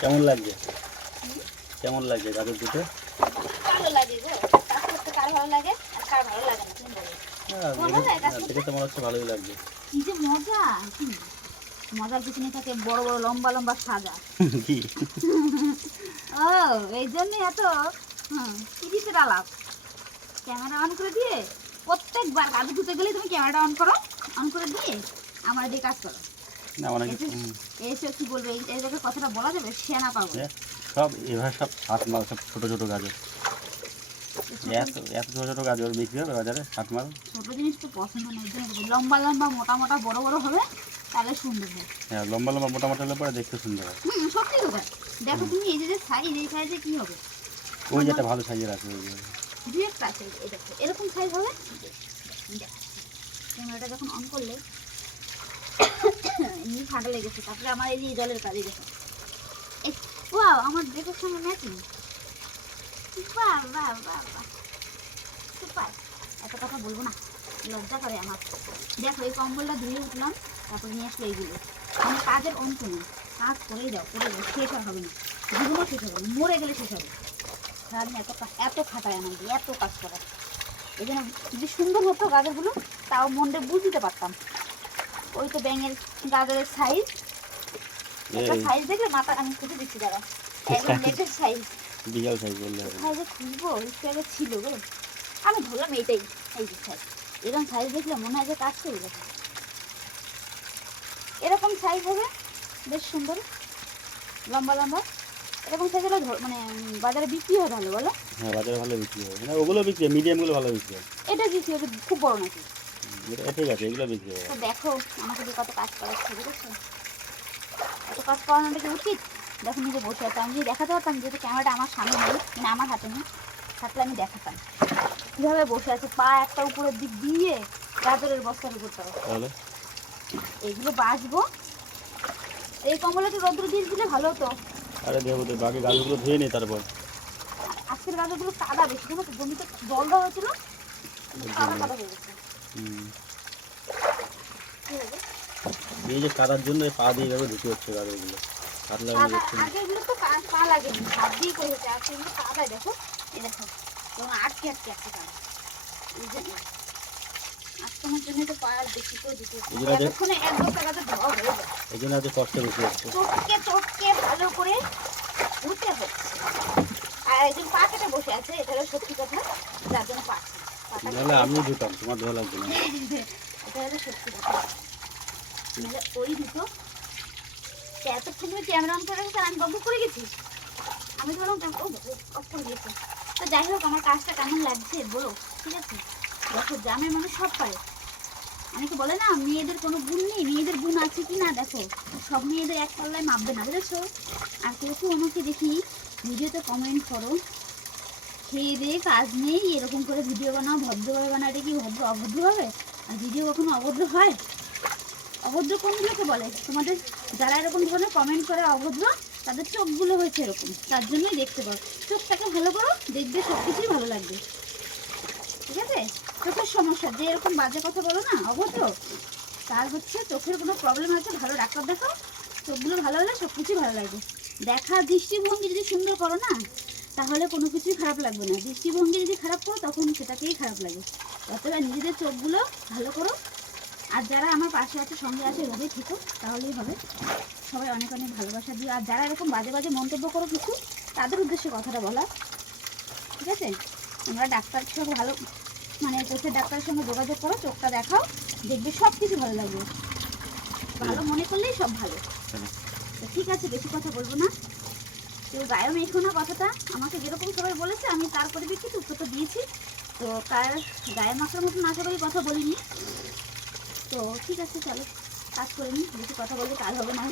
কেমন লাগছে? কেমন লাগছে গাজর দুটো? ভালো লাগে গো, কাজ করতে কার ভালো লাগে আর কার ভালো লাগে না তুমি বলো। দেখে তো মনে হচ্ছে ভালোই লাগছে। কি যে মজা, মজার পিছনে থাকে বড় বড় লম্বা লম্বা সাজা। কি ও এই জন্য এত ইডিটের আলাপ। ক্যামেরা অন করে দিয়ে প্রত্যেকবার কাজু ধুতে গেলে তুমি ক্যামেরাটা অন করে দিয়ে আমার দিয়ে কাজ করো। না মানে এসে কি বলবে, এই জায়গায় কথাটা বলা যাবে? সে না পারবো সব এবার সব 7 মাল, সব ছোট ছোট গাজর। এত এত ছোট ছোট গাজর বিক্রি হবে বাজারে 7 মাল। ছোট জিনিস তো পছন্দ নয়, লম্বা লম্বা মোটা মোটা বড় বড় হবে তাহলে সুন্দর হয়। হ্যাঁ, লম্বা লম্বা মোটা মোটা হলে পরে দেখতে সুন্দর হয়। সত্যি কথা। দেখো তুমি এই যে সাইজ, এই সাইজে কি হবে? ওই যেটা ভালো সাইজের আছে ওই যে দুই একটা আছে, এই দেখো এরকম সাইজ হবে। ক্যামেরাটা যখন অন করলে এমনি ঠান্ডা লেগেছে, তারপরে আমার এই যে জলের কাজে দেখো, ওয়াও আমার ড্রেসের সঙ্গে ম্যাচিং। বাহ বাহ বাহ বাহ, সুপার। এত কথা বলবো না, লজ্জা করে আমার। দেখো এই কম্বলটা ধুয়ে উঠলাম, তারপরে নিয়ে আসলো এইগুলো। মানে কাজের অন্ত নেই, কাজ করেই যাও শেষ আর হবে না, জীবনও শেষ হবে না, মরে গেলে শেষ হবে। সারাদিন এত খাটায় আমাকে, এত কাজ করা। এই জন্য যদি সুন্দর হতো গাজরগুলো তাও মনটা বুঝতে পারতাম। ওই তো ব্যাঙের গাজরের সাইজ, একটা সাইজ দেখলে মাথা আমি খুঁজে দিচ্ছি, দাঁড়া একদম লেটেস্ট সাইজ, বিশাল সাইজ বললে হবে। সাইজে খুঁজবো ইস্টারে ছিল গো, আমি ধরলাম এইটাই, এই যে সাইজ। এরকম সাইজ দেখলে মনে হয় যে কাজ করে যাবে। এরকম সাইজ হবে বেশ সুন্দর, লম্বা লম্বা। এরকম সাইজ হলে মানে বাজারে বিক্রি হয় ভালো, বলো? হ্যাঁ, বাজারে ভালো বিক্রি হয়। না ওগুলো বিক্রি হয়, মিডিয়ামগুলো ভালো বিক্রি হয়। এটা বিক্রি হবে খুব বড় নাকি? এটা ঠিক আছে, এগুলো বিক্রি হয়। তো দেখো আমাকে দিয়ে কত কাজ করাচ্ছে, বুঝেছো? এত কাজ করানোটা কি উচিত? দেখো নিজে বসে আছে, আমি যদি দেখাতে পারতাম, যেহেতু ক্যামেরাটা আমার সামনে নেই, মানে আমার হাতে নেই, থাকলে আমি দেখাতাম কীভাবে বসে আছে, পা একটা উপরের দিক দিয়ে গাজরের বস্তার উপর তাও। তাহলে এইগুলো বাসবো, এই কম্বলে তো রৌদ্র দিয়ে দিলে ভালো হতো। আরে দেখো তো বাকি গাজরগুলো ধুয়ে নিই তারপর। আজকের গাজরগুলো কাদা বেশি, দেখো তো জমিতে জল দেওয়া হয়েছিল, কাদা কাদা হয়ে গেছে। এই যে কাদার জন্য পা দিয়ে এভাবে ঢুকে হচ্ছে গাজরগুলো। হাত লাগানো যাচ্ছে না। আগে এগুলো তো পা লাগেনি, হাত দিয়ে করে হচ্ছে, আজকে এগুলো কাদায় দেখো, এই দেখো তোমার আটকে আটকে আছে কাদা। এই যে আজকের জন্য তো পা আর বেশি করে দিতে হচ্ছে, এতক্ষণে এক বস্তা গাজর ধোয়া হয়ে যায়। এই জন্য আজকে কষ্ট বেশি হচ্ছে, চটকে ভালো করে ধুতে হচ্ছে। আর একজন পা কেটে বসে আছে, এটা হলো সত্যি কথা, যার জন্য পাচ্ছি। নাহলে আমি ধুতাম, তোমার ধোয়া লাগবে না। এটা হলো সত্যি কথা, ওই দুটো এতক্ষণ তুমি ক্যামেরা অন করে রেখেছে, আমি বন্ধ করে গেছি, আমি ধরলাম অফ করে দিয়েছি। তো যাই হোক, আমার কাজটা কেমন লাগছে বলো, ঠিক আছে? দেখো গ্রামের মানুষ সব পারে, অনেকে বলে না মেয়েদের কোনো গুণ নেই, মেয়েদের গুণ আছে কি না, দেখো সব মেয়েদের এক পাল্লায় মাপবে না, বুঝেছো? আর কেউ কেউ আমাকে দেখি ভিডিওতে কমেন্ট করো, খেয়ে দিয়ে কাজ নেই, এরকম করে ভিডিও বানাও, ভদ্রভাবে বানাও, এটা কি ভদ্র অভদ্র হবে? আর ভিডিও কখনো অভদ্র হয়? অভদ্র কোনগুলোকে বলে? তোমাদের যারা এরকম ধরনের কমেন্ট করে অভদ্র, তাদের চোখগুলো হয়েছে এরকম, তার জন্যই দেখতে পারো। চোখটাকে ভালো করো, দেখবে সব কিছুই ভালো লাগবে, ঠিক আছে? চোখের সমস্যা, যে এরকম বাজে কথা বলো না অভদ্র, তার হচ্ছে চোখের কোনো প্রবলেম আছে, ভালো ডাক্তার দেখাও, চোখগুলো ভালো হলে সব কিছুই ভালো লাগবে। দেখার দৃষ্টিভঙ্গি যদি সুন্দর করো না, তাহলে কোনো কিছুই খারাপ লাগবে না। দৃষ্টিভঙ্গি যদি খারাপ করো, তখন সেটাকেই খারাপ লাগে। অতএব নিজেদের চোখগুলো ভালো করো, আর যারা আমার পাশে আছে, সঙ্গে আছে, রোদে থেকো, তাহলেই হবে। সবাই অনেক অনেক ভালোবাসা দিও। আর যারা এরকম বাজে বাজে মন্তব্য করো কিছু, তাদের উদ্দেশ্যে কথাটা বলা, ঠিক আছে? তোমরা ডাক্তার সঙ্গে ভালো, মানে চোখের ডাক্তারের সঙ্গে যোগাযোগ করো, চোখটা দেখাও, দেখবে সব কিছু ভালো লাগবে। ভালো মনে করলেই সব ভালো। তো ঠিক আছে, বেশি কথা বলবো না, কেউ গায়ে মেখো না কথাটা। আমাকে যেরকম সবাই বলেছে আমি তার পরিপ্রেক্ষিতে উত্তরটা দিয়েছি, তো তার গায়ে মাখার মতন আশা করি কথা বলিনি। তো ঠিক আছে, চলো কাজ করে নিই, বেশি কথা বললে কাজ হবে না।